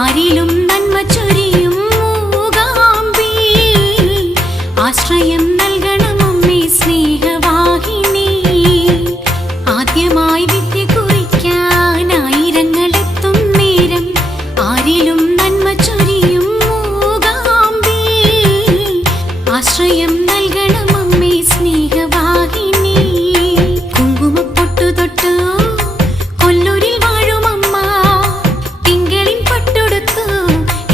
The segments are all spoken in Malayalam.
ആരിലും നന്മ ചൊരിയും മൂകാംബി, ആശ്രയം നൽകണം അമ്മേ സ്നേഹവാഹിനി. ആദ്യമായി വിദ്യ കുറിക്കാൻ ആയിരങ്ങളെത്തും നേരം, ആരിലും നന്മ ചൊരിയും മൂകാംബി, ആശ്രയം നൽകണം അമ്മേ സ്നേഹവാഹിനി. കുങ്കുമപ്പൊട്ടു തൊട്ടു കൊല്ലൂരിൽ വാഴും അമ്മ, തിങ്കളിൻ പട്ടൊടുത്തു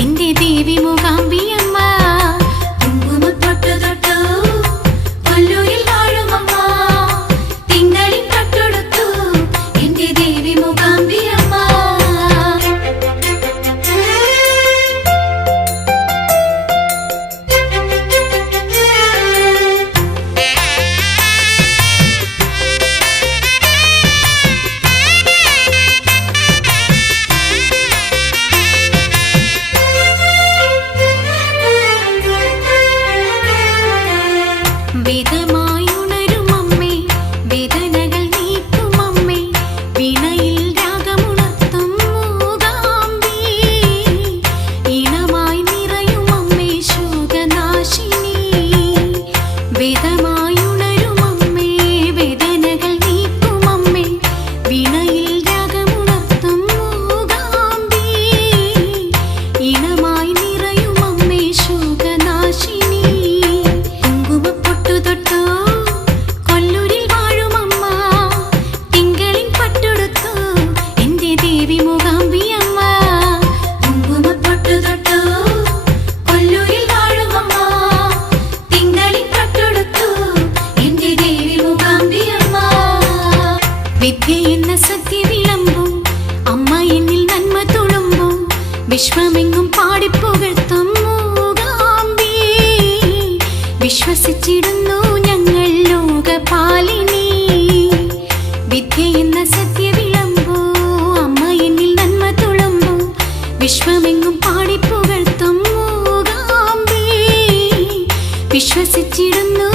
എന്റെ ദേവി മൂകാംബി അമ്മ. കുങ്കുമപ്പൊട്ടു തൊട്ടു കൊല്ലൂരിൽ വാഴും അമ്മ, തിങ്കളിൻ പട്ടൊടുത്തു എന്റെ ദേവി മൂകാംബി അമ്മ. വേദമായി ഉണരും അമ്മേ, വേദനകൾ നീക്കും അമ്മേ, വീണയിൽ രാഗമുണർത്തും മൂകാംബി, ഈണമായി നിറയും അമ്മേ ശോകനാശിനി. വേദമായി ഉണരും അമ്മേ, വേദനകൾ നീക്കും അമ്മേ, വീണയിൽ രാഗമുണർത്തും മൂകാംബി, ഈണമായി നിറയും അമ്മേ ശോകനാശിനി. കുങ്കുമപ്പൊട്ടു തൊട്ടു കൊല്ലൂരിൽ വാഴും അമ്മ, തിങ്കളിൻ പട്ടൊടുത്തു എന്റെ ദേവി മൂകാംബി അമ്മ. കുങ്കുമപ്പൊട്ടു തൊട്ടു കൊല്ലൂരിൽ വാഴും അമ്മ, തിങ്കളിൻ പട്ടൊടുത്തു എന്റെ ദേവി മൂകാംബി അമ്മ. വിദ്യ എന്ന സത്യ വിളമ്പും അമ്മ, എന്നിൽ നന്മ തുളുമ്പും വിശ്വമെങ്ങും പാടിപ്പുകഴ്ത്തും മൂകാംബി, വിശ്വസിച്ചിടുന്നു ഞങ്ങൾ ലോകപാലിനി. വിദ്യ എന്ന സത്യ വിളമ്പൂ അമ്മ, എന്നിൽ നന്മ തുളുമ്പൂ വിശ്വമെങ്ങും പാടിപ്പുകഴ്ത്തും മൂകാംബി, വിശ്വസിച്ചിടുന്നു